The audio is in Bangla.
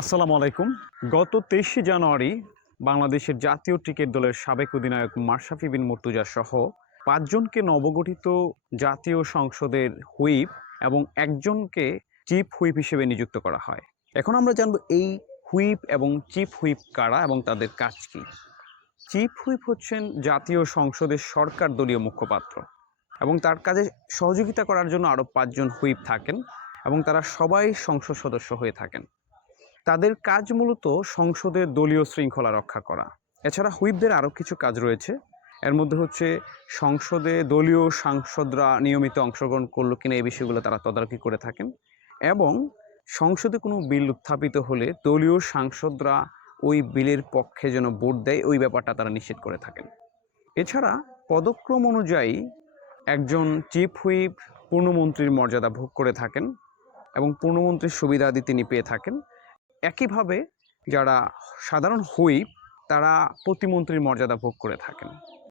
আসসালামু আলাইকুম। গত তেইশে জানুয়ারি বাংলাদেশের জাতীয় ক্রিকেট দলের সাবেক অধিনায়ক মাশরাফি বিন মুর্তুজা সহ পাঁচজনকে নবগঠিত জাতীয় সংসদের হুইপ এবং একজনকে চিফ হুইপ হিসেবে নিযুক্ত করা হয়। এখন আমরা জানব এই হুইপ এবং চিফ হুইপ কারা এবং তাদের কাজ কি? চিফ হুইপ হচ্ছেন জাতীয় সংসদের সরকার দলীয় মুখপাত্র এবং তার কাজে সহযোগিতা করার জন্য আরও পাঁচজন হুইপ থাকেন এবং তারা সবাই সংসদ সদস্য হয়ে থাকেন। তাদের কাজ মূলত সংসদের দলীয় শৃঙ্খলা রক্ষা করা। এছাড়া হুইপদের আরও কিছু কাজ রয়েছে। এর মধ্যে হচ্ছে সংসদে দলীয় সাংসদরা নিয়মিত অংশগ্রহণ করল কিনা এই বিষয়গুলো তারা তদারকি করে থাকেন এবং সংসদে কোনো বিল উত্থাপিত হলে দলীয় সাংসদরা ওই বিলের পক্ষে যেন ভোট দেয়, ওই ব্যাপারটা তারা নিশ্চিত করে থাকেন। এছাড়া পদক্রম অনুযায়ী একজন চিফ হুইপ পূর্ণমন্ত্রীর মর্যাদা ভোগ করে থাকেন এবং পূর্ণমন্ত্রীর সুবিধাদি তিনি পেয়ে থাকেন। একইভাবে যারা সাধারণ হুইপ তারা প্রতিমন্ত্রীর মর্যাদা ভোগ করে থাকেন।